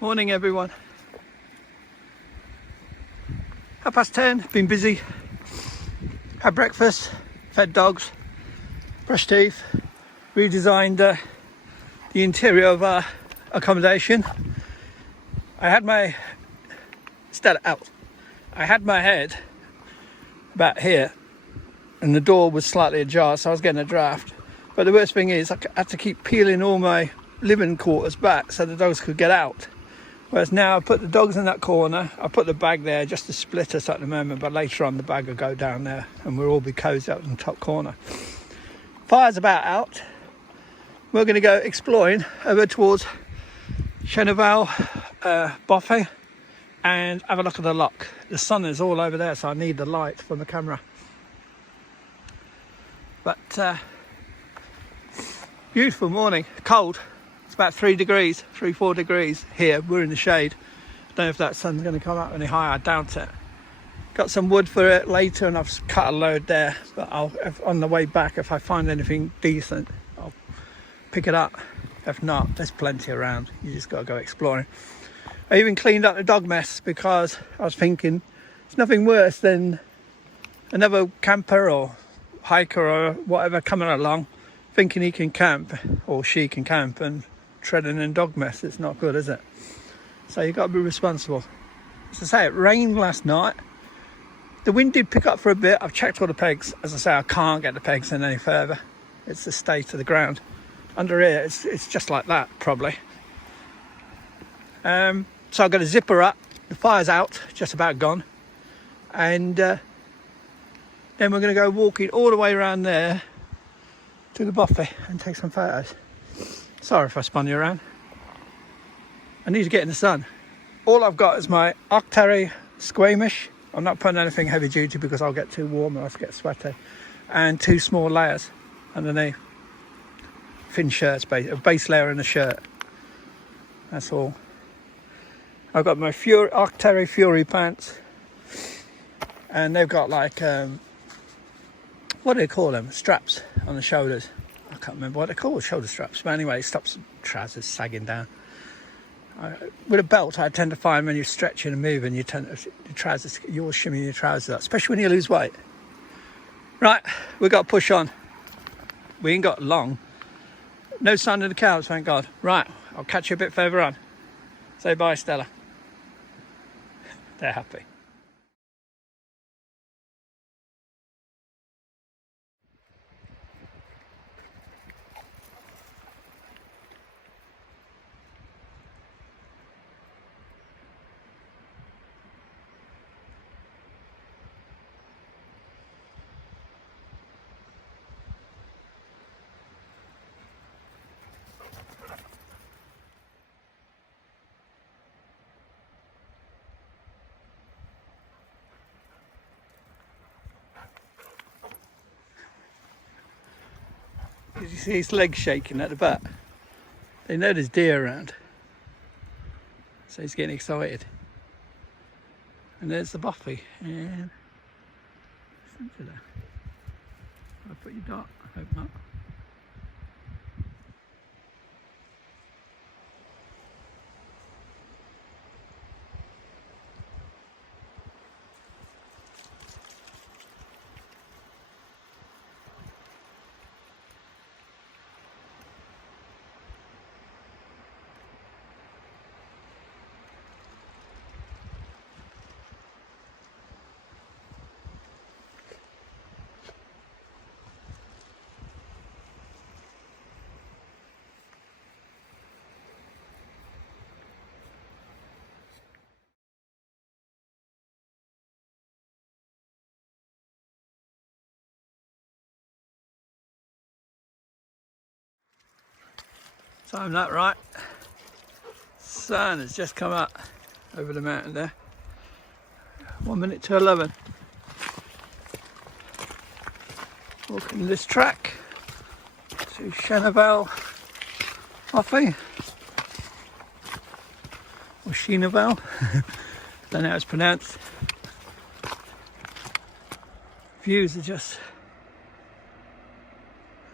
Morning everyone. 10:30, been busy. Had breakfast, fed dogs, brushed teeth, redesigned the interior of our accommodation. I had my head about here and the door was slightly ajar, so I was getting a draft. But the worst thing is I had to keep peeling all my living quarters back so the dogs could get out. Whereas now I put the dogs in that corner, I put the bag there just to split us at the moment, but later on the bag will go down there and we'll all be cozy up in the top corner. Fire's about out. We're going to go exploring over towards Shenavall, Bothy, and have a look at the Loch. The sun is all over there, so I need the light from the camera. But beautiful morning, cold. It's about 4 degrees here. We're in the shade. I don't know if that sun's going to come up any higher. I doubt it. Got some wood for it later, and I've cut a load there. But on the way back, if I find anything decent, I'll pick it up. If not, there's plenty around. You just got to go exploring. I even cleaned up the dog mess because I was thinking it's nothing worse than another camper or hiker or whatever coming along thinking he can camp or she can camp and treading in dog mess. It's not good, is it? So you've got to be responsible. As I say, it rained last night. The wind did pick up for a bit. I've checked all the pegs. As I say, I can't get the pegs in any further. It's the state of the ground. Under here, it's just like that, probably. So I've got a zipper up. The fire's out, just about gone. And then we're going to go walking all the way around there to the Bothy and take some photos. Sorry if I spun you around. I need to get in the sun. All I've got is my Octary squamish. I'm not putting anything heavy duty because I'll get too warm and I'll get sweaty. And 2 small layers underneath. Thin shirts, a base layer and a shirt. That's all. I've got my Octary Fury pants. And they've got like, what do they call them? Straps on the shoulders. I can't remember what they're called, shoulder straps. But anyway, it stops trousers sagging down. With a belt, I tend to find when you're stretching and moving, you're shimmying your trousers up, especially when you lose weight. Right, we've got to push on. We ain't got long. No sign of the cows, thank God. Right, I'll catch you a bit further on. Say bye, Stella. They're happy. Did you see his legs shaking at the back? They know there's deer around. So he's getting excited. And there's the Bothy. And I'll put your dot. I hope not. Time that right. Sun has just come up over the mountain there. 1 minute to 11. Walking this track to Shenavall, Bothy, or Shenavall. Don't know how it's pronounced. Views are just.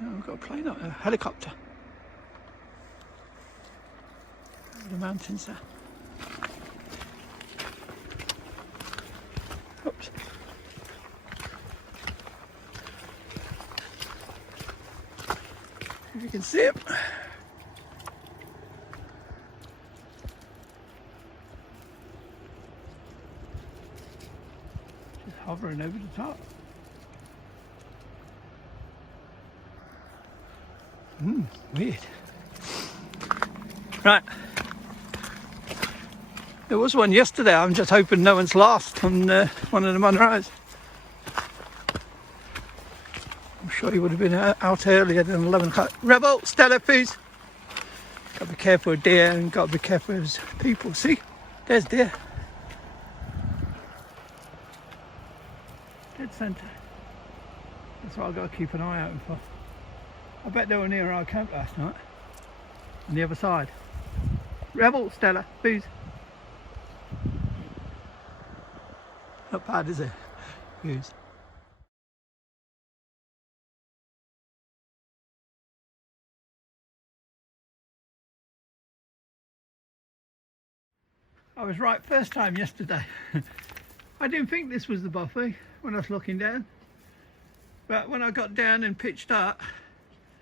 Oh, we've got a plane up there, helicopter. The mountains there. can see him. Just hovering over the top. Weird. Right. There was one yesterday. I'm just hoping no one's lost on one of the Munros. I'm sure he would have been out earlier than 11 o'clock. Rebel, Stella, please. Got to be careful with deer and got to be careful with people. See, there's deer. Dead centre. That's what I've got to keep an eye out for. I bet they were near our camp last night. On the other side. Rebel, Stella, please. Not bad, is it? Views. I was right first time yesterday. I didn't think this was the Bothy when I was looking down. But when I got down and pitched up,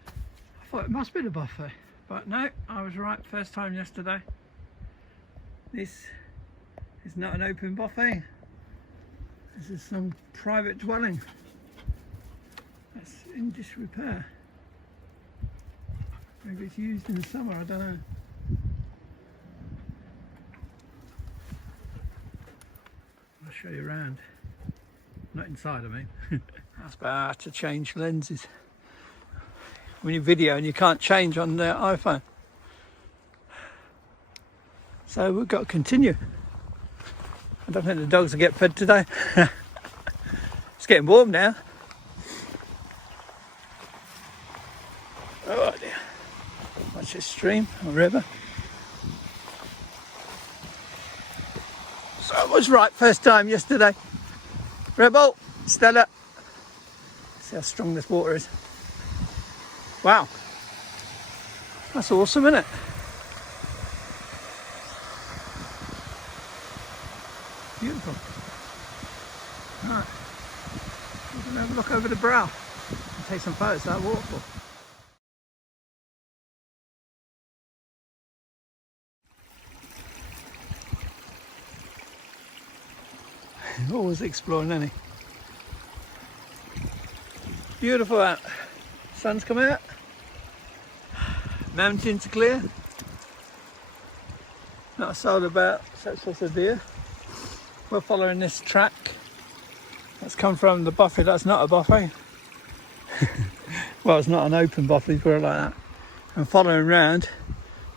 I thought it must be the Bothy. But no, I was right first time yesterday. This is not an open Bothy. This is some private dwelling that's in disrepair. Maybe it's used in the summer, I don't know. I'll show you around. Not inside, I mean. That's bad to change lenses. When you video and you can't change on the iPhone. So we've got to continue. I don't think the dogs will get fed today. It's getting warm now. Oh dear. Watch this stream or river. So I was right first time yesterday. Rebel, Stella. See how strong this water is. Wow. That's awesome, isn't it? Beautiful. Right, we're going to have a look over the brow and take some photos of that waterfall. Always exploring, isn't he? Beautiful out. Sun's come out. Mountains are clear. Not a soul about, such as a deer. We're following this track that's come from the Bothy. That's not a Bothy. Well, it's not an open Bothy, put it like that. And following round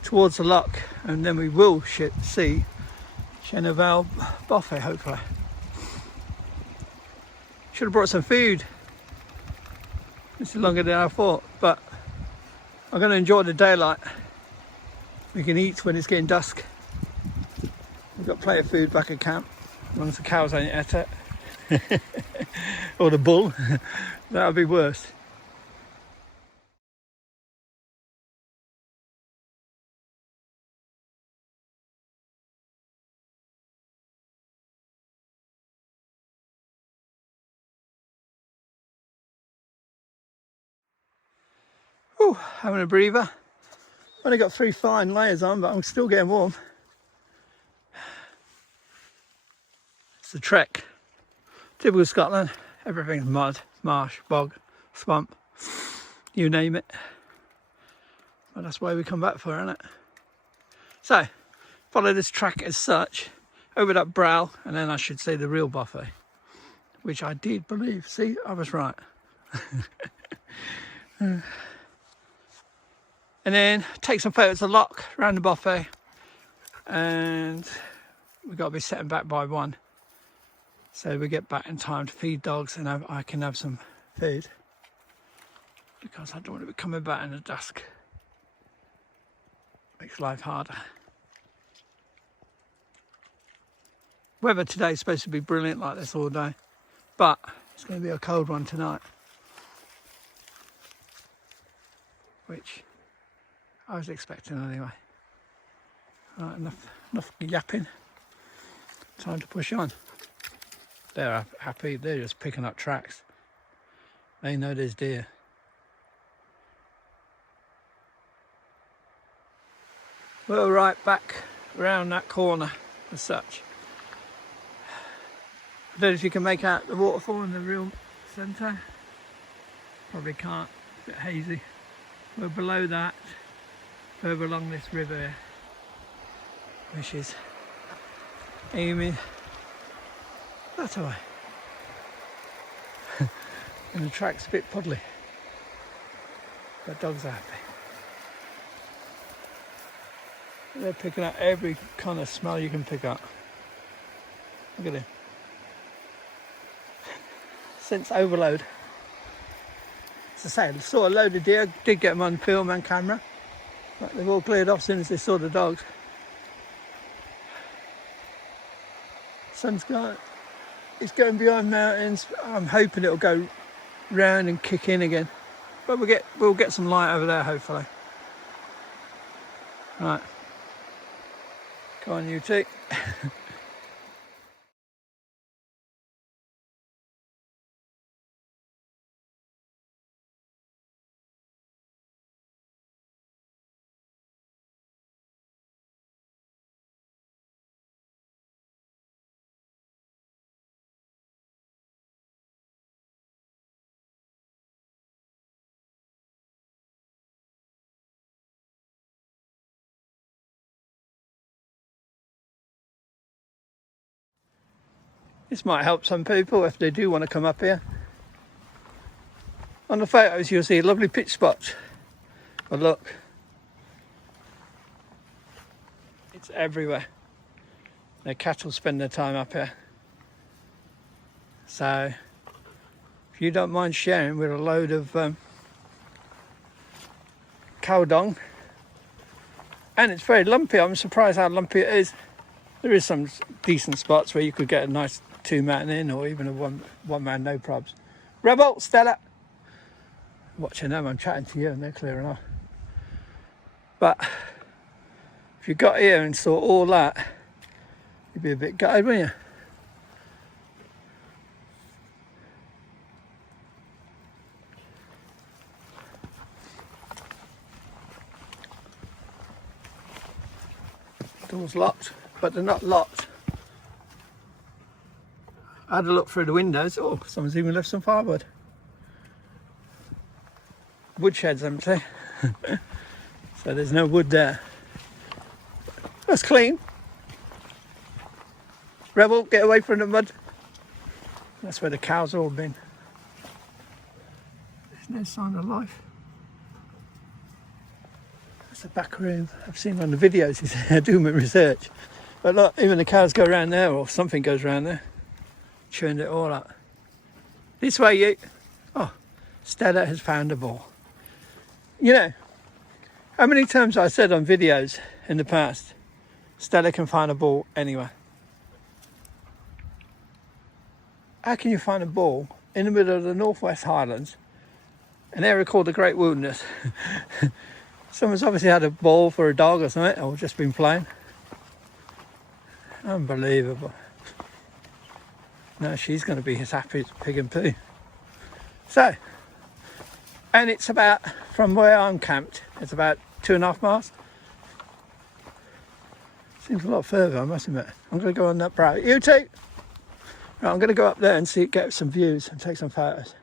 towards the Loch, and then we will see Shenavall Bothy, hopefully. Should have brought some food. This is longer than I thought, but I'm going to enjoy the daylight. We can eat when it's getting dusk. We've got plenty of food back at camp. As long as the cows ain't at it. Or the bull. That would be worse. Whew, having a breather. Only got 3 fine layers on, but I'm still getting warm. It's a trek. Typical Scotland. Everything's mud, marsh, bog, swamp, you name it. But that's why we come back for, isn't it? So, follow this track as such, over that brow, and then I should see the real Bothy, which I did believe. See, I was right. And then take some photos of Loch around the Bothy, and we've got to be setting back by 1. So we get back in time to feed dogs and I can have some food, because I don't want to be coming back in the dusk. Makes life harder. Weather today is supposed to be brilliant like this all day, but it's going to be a cold one tonight, which I was expecting anyway. Right, enough yapping. Time to push on. They're happy, they're just picking up tracks. They know there's deer. We're right back around that corner as such. I don't know if you can make out the waterfall in the real centre. Probably can't, it's a bit hazy. We're below that, further along this river here, which is aiming that way. And the track's a bit puddly, but dogs are happy. They're picking up every kind of smell you can pick up. Look at him. Since overload. As I say, I saw a load of deer, did get them on film and camera, but they've all cleared off as soon as they saw the dogs. Sun's gone, it's going behind mountains. I'm hoping it'll go round and kick in again, but we'll get some light over there hopefully. Right, come on you two. This might help some people if they do want to come up here. On the photos you'll see lovely pitch spots, but look, it's everywhere. The cattle spend their time up here. So if you don't mind sharing with a load of cow dung, and it's very lumpy, I'm surprised how lumpy it is. There is some decent spots where you could get a nice 2-man in, or even a one man no probs. Rebel, Stella. Watching them, I'm chatting to you and they're clearing off. But if you got here and saw all that, you'd be a bit gutted, wouldn't you? Doors locked, but they're not locked. I had a look through the windows. Oh, someone's even left some firewood. Woodshed's empty, so there's no wood there. That's clean. Rebel, get away from the mud. That's where the cows all been. There's no sign of life. That's the back room. I've seen on the videos. I do my research. But look, even the cows go around there, or something goes around there. Churned it all up. This way, you. Oh, Stella has found a ball. You know, how many times I said on videos in the past, Stella can find a ball anywhere. How can you find a ball in the middle of the West Highlands, an area called the Great Wilderness? Someone's obviously had a ball for a dog or something, or just been playing. Unbelievable. No, she's going to be as happy as pig and poo. So, and it's about, from where I'm camped, it's about 2.5 miles. Seems a lot further, I must admit. I'm going to go on that brow. You too? Right, I'm going to go up there and see, get some views and take some photos.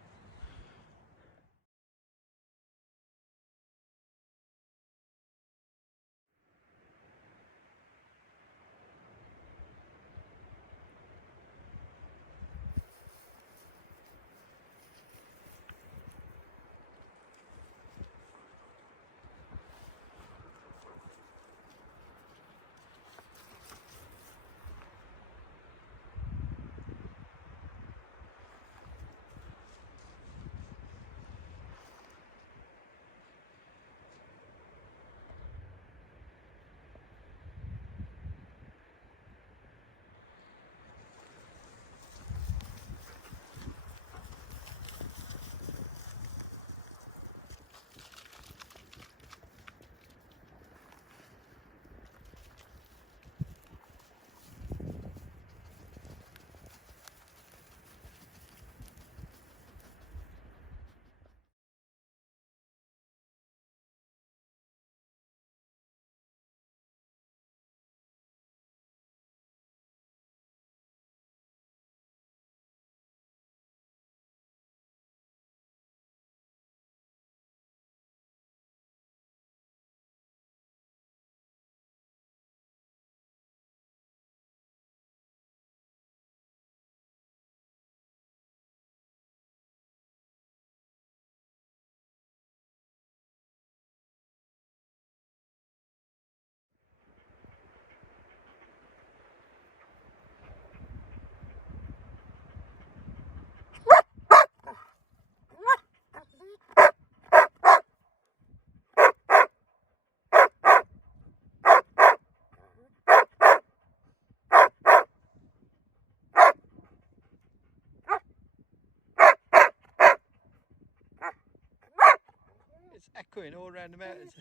It's echoing all around the mountains.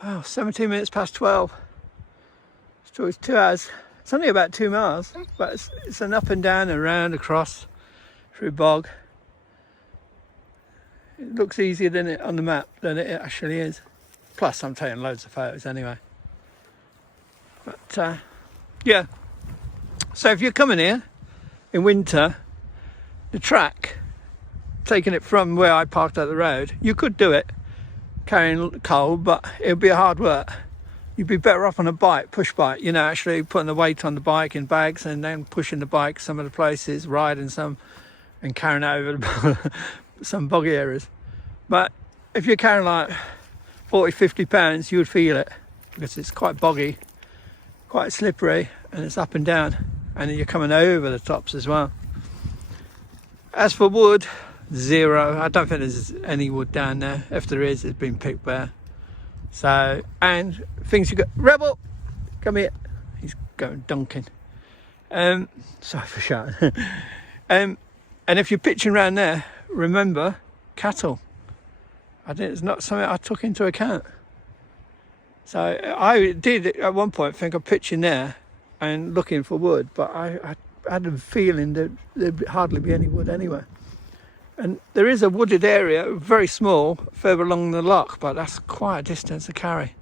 Oh, 17 minutes past 12. So it's 2 hours. It's only about 2 miles, but it's an up and down and around, across, through bog. It looks easier than it on the map than it actually is. Plus, I'm taking loads of photos anyway. But yeah. So if you're coming here in winter, the track, taking it from where I parked at the road, you could do it carrying coal, but it would be a hard work. You'd be better off on a bike, push bike, you know, actually putting the weight on the bike in bags and then pushing the bike some of the places, riding some and carrying it over some boggy areas. But if you're carrying like 40, 50 pounds, you would feel it because it's quite boggy, quite slippery, and it's up and down, and then you're coming over the tops as well. As for wood, zero. I don't think there's any wood down there. If there is, it's been picked bare. So, and things you got. Rebel, come here. He's going dunking. Sorry for shouting. And if you're pitching around there, remember cattle. I think it's not something I took into account. So I did at one point think of pitching there and looking for wood, but I had a feeling that there'd hardly be any wood anywhere. And there is a wooded area, very small, further along the loch, but that's quite a distance to carry.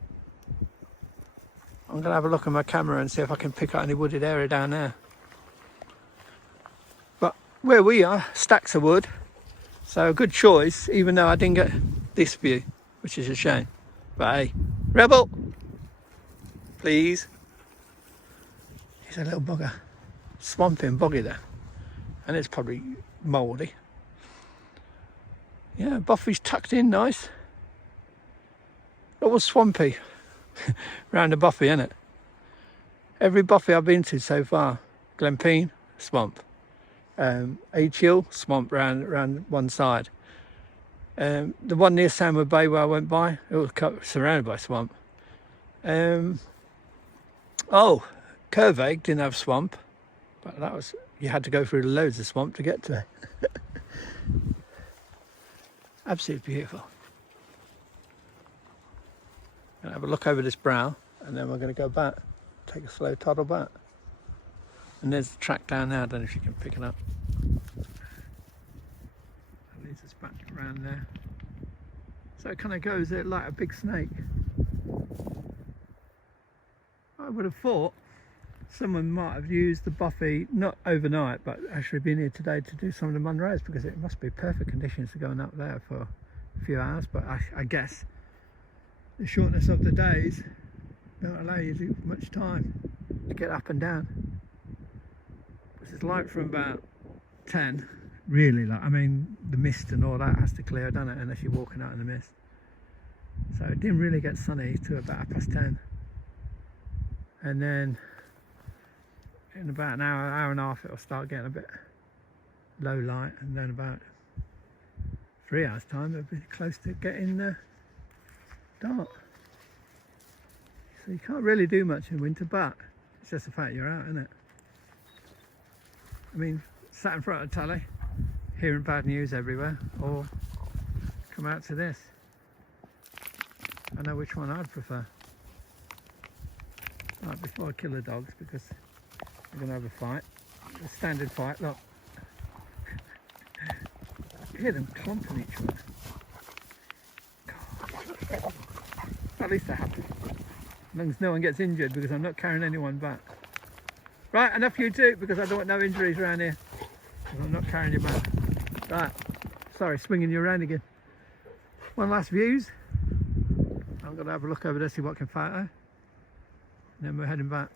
I'm going to have a look at my camera and see if I can pick out any wooded area down there. But where we are, stacks of wood, so a good choice, even though I didn't get this view, which is a shame. But hey, Rebel, please. He's a little bugger. Swampy and boggy there. And it's probably mouldy. Yeah, Bothy's tucked in nice. It was swampy round the Bothy, isn't it? Every Bothy I've been to so far, Glenpeen, swamp. Hill, swamp round one side. The one near Sandwood Bay where I went by, it was surrounded by swamp. Curvaig didn't have swamp, but that was, you had to go through loads of swamp to get to it. Absolutely beautiful. Gonna have a look over this brow and then we're going to go back, take a slow toddle back. And there's the track down there, I don't know if you can pick it up. That leads us back around there. So it kind of goes there like a big snake. I would have thought someone might have used the Bothy, not overnight, but actually been here today to do some of the Munros, because it must be perfect conditions for going up there for a few hours. But I guess the shortness of the days don't allow you to do much time to get up and down. It's light from about 10, really. Like, I mean, the mist and all that has to clear, doesn't it, unless you're walking out in the mist. So it didn't really get sunny till about 10:30, and then in about an hour and a half, it'll start getting a bit low light, and then about 3 hours time, it'll be close to getting dark. So you can't really do much in winter, but it's just the fact you're out, isn't it? I mean, sat in front of the telly, hearing bad news everywhere, or come out to this. I know which one I'd prefer. Right, before I kill the dogs, because we're going to have a fight. A standard fight, look. You hear them clomping each other. God. At least they're happy. As long as no one gets injured, because I'm not carrying anyone back. Right, enough you two, because I don't want no injuries around here. Because I'm not carrying you back. Right, sorry, swinging you around again. One last views. I'm going to have a look over there, see what I can photo. And then we're heading back.